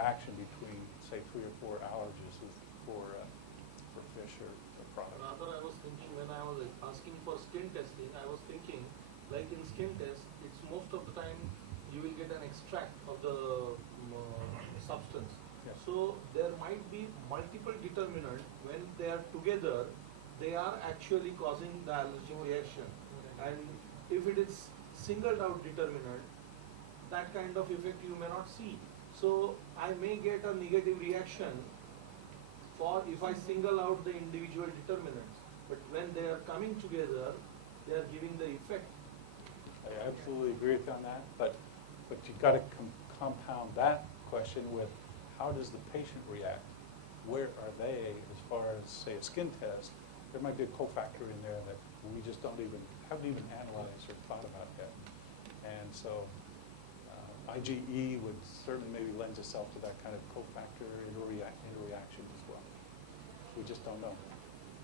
interaction between, say, 3 or 4 allergies for fish or product. Rather, I was thinking when I was asking for skin testing, I was thinking, like in skin test, it's most of the time you will get an extract of the substance. Yes. So there might be multiple determinants. When they are together, they are actually causing the allergic reaction. And if it is singled out determinant, that kind of effect you may not see. So I may get a negative reaction for if I single out the individual determinants. But when they are coming together, they are giving the effect. I absolutely agree with you on that, but you've got to compound that question with how does the patient react? Where are they as far as, say, a skin test? There might be a cofactor in there that we just haven't even analyzed or thought about yet. And so IgE would certainly maybe lend itself to that kind of cofactor interaction as well. We just don't know.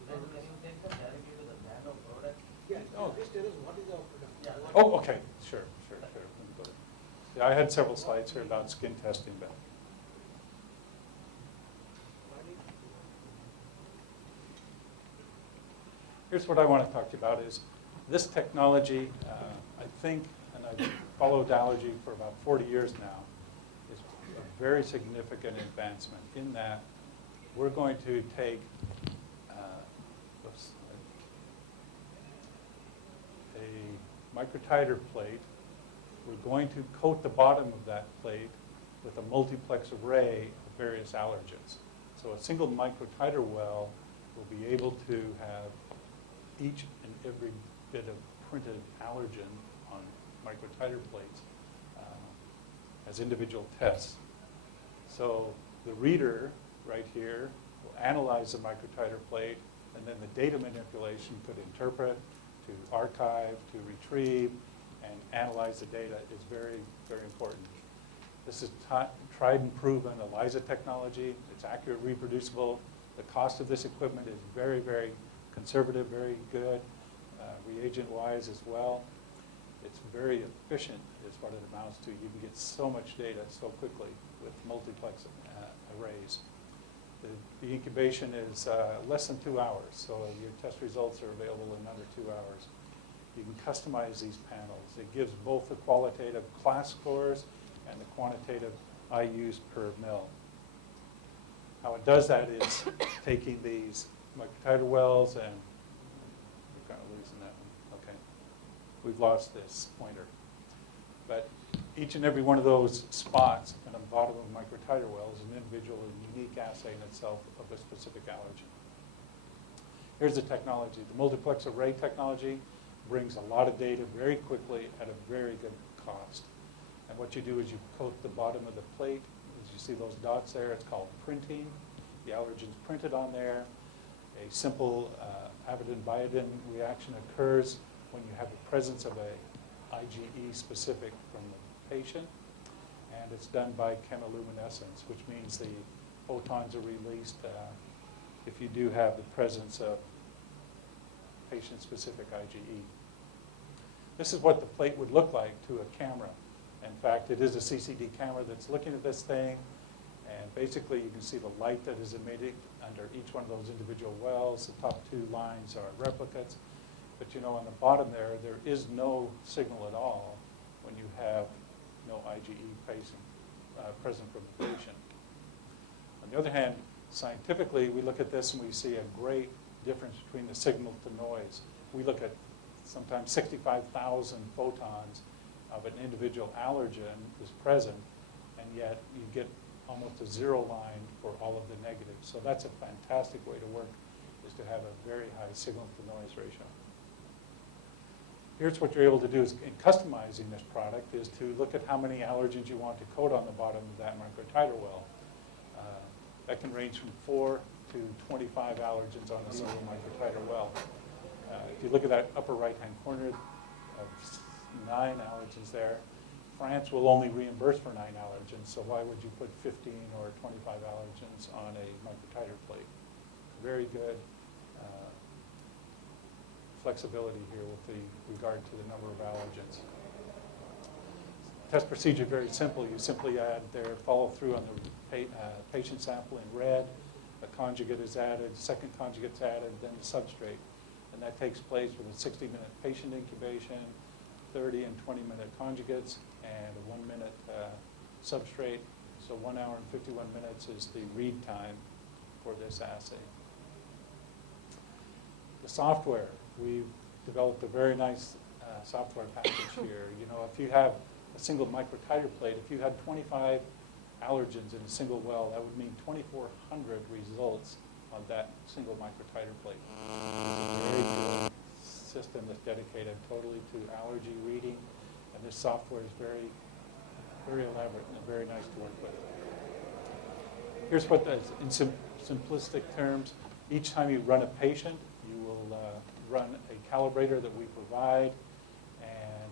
Can you take them directly to the brand of product? Yeah, Oh. please tell us what is our product. Yeah. Oh, okay, sure. Let me go there. Yeah, I had several slides here about skin testing, but here's what I want to talk to you about is this technology, I think, and I've followed allergy for about 40 years now, is a very significant advancement in that we're going to take a microtiter plate. We're going to coat the bottom of that plate with a multiplex array of various allergens. So a single microtiter well will be able to have each and every bit of printed allergen on microtiter plates as individual tests. So the reader right here will analyze the microtiter plate, and then the data manipulation could interpret, to archive, to retrieve, and analyze the data is very, very important. This is tried and proven ELISA technology. It's accurate, reproducible. The cost of this equipment is very, very conservative, very good, reagent-wise as well. It's very efficient is what it amounts to. You can get so much data so quickly with multiplex arrays. The incubation is less than 2 hours, so your test results are available in under 2 hours. You can customize these panels. It gives both the qualitative class scores and the quantitative IUs per mil. How it does that is taking these microtiter wells and we're kind of losing that one. Okay, we've lost this pointer. But each and every one of those spots on the bottom of a microtiter well is an individual and unique assay in itself of a specific allergen. Here's the technology. The multiplex array technology brings a lot of data very quickly at a very good cost. And what you do is you coat the bottom of the plate. As you see those dots there, it's called printing. The allergen's printed on there. A simple avidin-biodin reaction occurs when you have the presence of a IgE specific from the patient, and it's done by chemiluminescence, which means the photons are released if you do have the presence of patient-specific IgE. This is what the plate would look like to a camera. In fact, it is a CCD camera that's looking at this thing, and basically you can see the light that is emitted under each one of those individual wells. The top 2 lines are replicates, but you know on the bottom there is no signal at all when you have no IgE present from the patient. On the other hand, scientifically, we look at this and we see a great difference between the signal to noise. We look at sometimes 65,000 photons of an individual allergen is present, and yet you get almost a 0 line for all of the negatives. So that's a fantastic way to work, is to have a very high signal to noise ratio. Here's what you're able to do is in customizing this product is to look at how many allergens you want to coat on the bottom of that microtiter well. That can range from 4 to 25 allergens on a single microtiter well. If you look at that upper right-hand corner of 9 allergens there, France will only reimburse for 9 allergens, so why would you put 15 or 25 allergens on a microtiter plate? Very good flexibility here with regard to the number of allergens. Test procedure is very simple. You simply add their follow-through on the patient sample in red. A conjugate is added, second conjugate's added, then the substrate. And that takes place with a 60-minute patient incubation, 30 and 20-minute conjugates, and a 1-minute substrate. So 1 hour and 51 minutes is the read time for this assay. The software, we've developed a very nice software package here. You know, if you have a single microtiter plate, if you had 25 allergens in a single well, that would mean 2,400 results on that single microtiter plate. It's a very good system that's dedicated totally to allergy reading, and this software is very, very elaborate and very nice to work with. Here's what, in simplistic terms, each time you run a patient, you will run a calibrator that we provide, and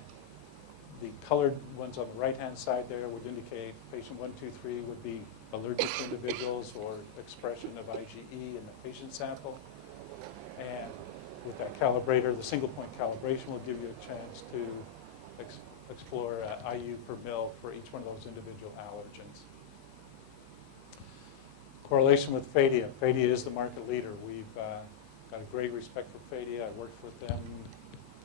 the colored ones on the right-hand side there would indicate patient 1, 2, 3 would be allergic individuals or expression of IgE in the patient sample. And with that calibrator, the single-point calibration will give you a chance to explore IU per mil for each one of those individual allergens. Correlation with Phadia. Phadia is the market leader. We've got a great respect for Phadia. I worked with them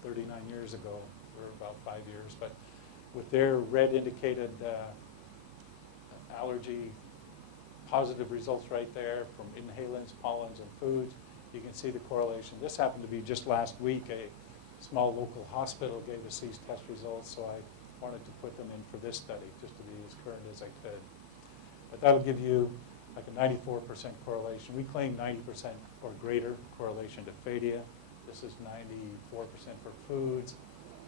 39 years ago, or about 5 years. But with their red indicated allergy positive results right there from inhalants, pollens, and foods, you can see the correlation. This happened to be just last week. A small local hospital gave us these test results, so I wanted to put them in for this study just to be as current as I could. But that'll give you like a 94% correlation. We claim 90% or greater correlation to Phadia. This is 94% for foods,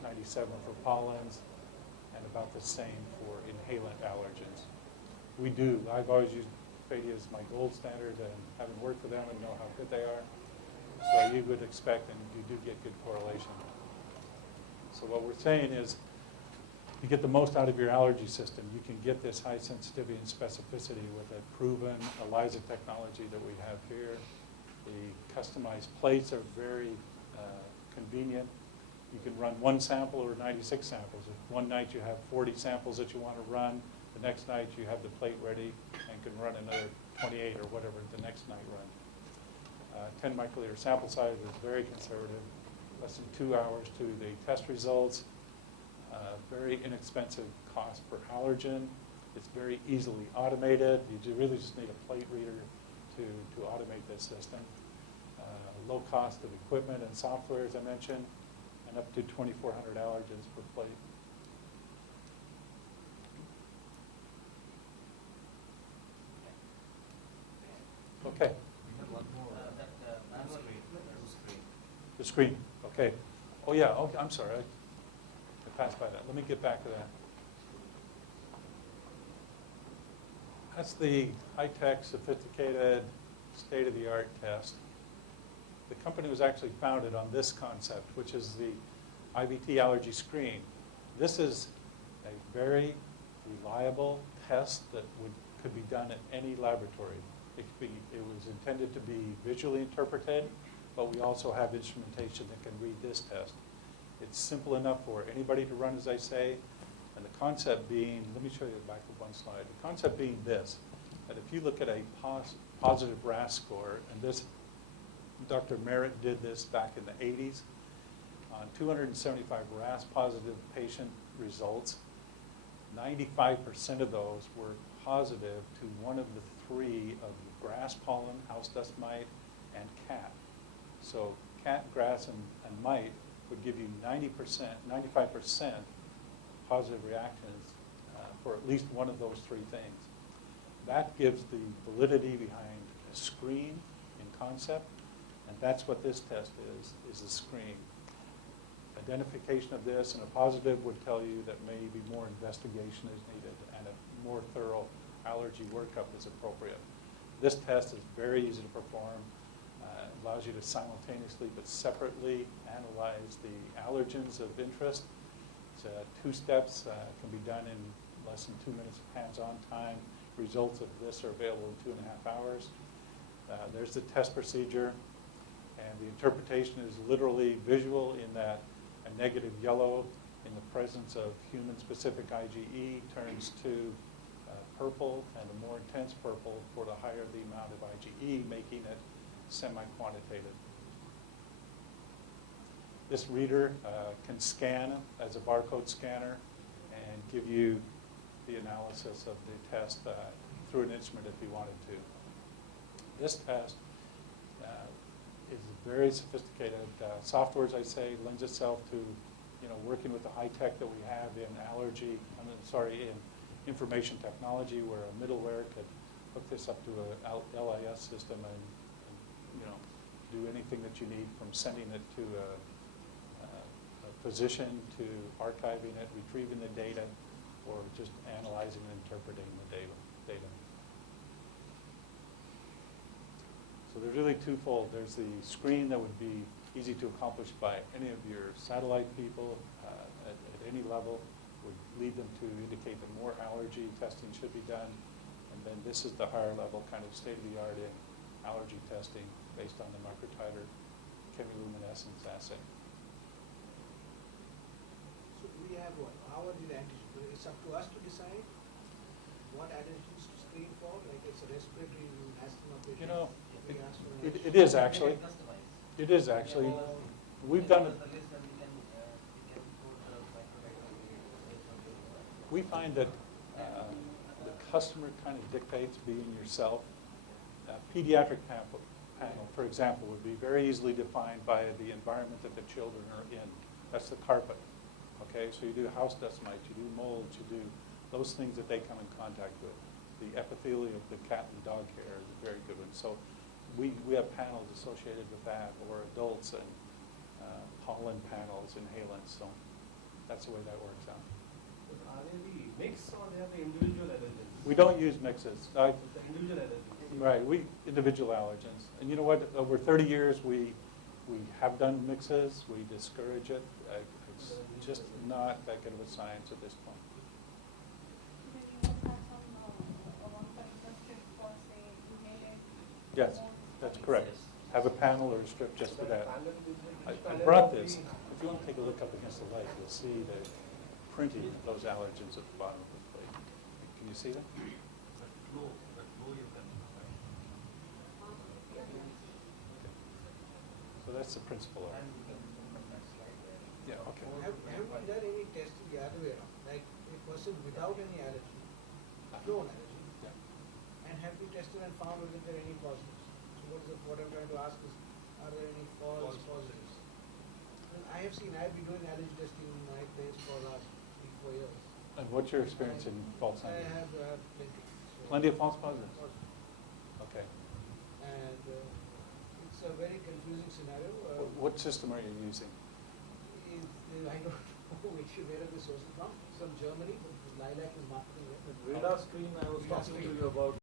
97% for pollens, and about the same for inhalant allergens. We do. I've always used Phadia as my gold standard, and having worked with them and know how good they are. So you would expect, and you do get good correlation. So what we're saying is, you get the most out of your allergy system. You can get this high sensitivity and specificity with a proven ELISA technology that we have here. The customized plates are very convenient. You can run one sample or 96 samples. If one night you have 40 samples that you want to run, the next night you have the plate ready and can run another 28 or whatever the next night run. 10 microliter sample size is very conservative, less than 2 hours to the test results. Very inexpensive cost per allergen. It's very easily automated. You really just need a plate reader to automate this system. Low cost of equipment and software, as I mentioned, and up to 2,400 allergens per plate. Okay. The screen. Okay. Oh yeah. Okay. I'm sorry. I passed by that. Let me get back to that. That's the high-tech, sophisticated, state-of-the-art test. The company was actually founded on this concept, which is the IVT allergy screen. This is a very reliable test that could be done at any laboratory. It was intended to be visually interpreted, but we also have instrumentation that can read this test. It's simple enough for anybody to run, as I say, and the concept being, let me show you back to one slide, the concept being this, that if you look at a positive RAS score, and this, Dr. Merritt did this back in the 80s, on 275 RAS positive patient results, 95% of those were positive to one of the three of grass pollen, house dust mite, and cat. So cat, grass, and mite would give you 95% positive reactions for at least one of those three things. That gives the validity behind a screen in concept, and that's what this test is a screen. Identification of this and a positive would tell you that maybe more investigation is needed and a more thorough allergy workup is appropriate. This test is very easy to perform. It allows you to simultaneously but separately analyze the allergens of interest. It's 2 steps, can be done in less than 2 minutes of hands-on time. Results of this are available in 2.5 hours. There's the test procedure, and the interpretation is literally visual in that a negative yellow in the presence of human-specific IgE turns to purple, and a more intense purple for the higher the amount of IgE, making it semi-quantitative. This reader can scan as a barcode scanner and give you the analysis of the test through an instrument if you wanted to. This test is very sophisticated. Software, as I say, lends itself to working with the high tech that we have in allergy, in information technology, where a middleware could hook this up to a LIS system and do anything that you need, from sending it to a physician to archiving it, retrieving the data, or just analyzing and interpreting the data. So there's really twofold. There's the screen that would be easy to accomplish by any of your satellite people at any level, would lead them to indicate that more allergy testing should be done. And then this is the higher level kind of state-of-the-art in allergy testing based on the microtiter chemiluminescence assay. So we have what? Allergy antigen. It's up to us to decide what allergens to screen for. Like it's a respiratory asthma patient. We ask for an It is actually. Customize. It is actually. Yeah, We've done it. the list and we can put the microwave based on your We find that the customer kind of dictates, being yourself. Pediatric panel, for example, would be very easily defined by the environment that the children are in. That's the carpet. Okay, so you do house dust mites, you do molds, you do those things that they come in contact with. The epithelium of the cat and dog hair is a very good one. So we have panels associated with that, or adults, and pollen panels, inhalants. So that's the way that works out. Are they the mix or they are the individual allergens? We don't use mixes. The individual allergens. Right, individual allergens. And you know what, over 30 years, we have done mixes, we discourage it. It's just not that good of a science at this point. Yes, that's correct. Have a panel or a strip just for that. I brought this. If you want to take a look up against the light, you'll see the printing of those allergens at the bottom of the plate. Can you see that? So that's the principle of it. Yeah, okay. Have we done any testing the other way around? Like a person without any allergy, no allergy, Yeah. and have we tested and found whether there are any positives? So what I'm trying to ask is, are there any false positives? And I have seen, I've been doing allergy testing in my place for the last 3-4 years. And what's your experience in false I negatives? have plenty. So Plenty of false positives? Okay. And it's a very confusing scenario. What system are you using? I don't know where are the sources from. Some Germany, but Lilac is marketing it. Radar screen I was talking to you about.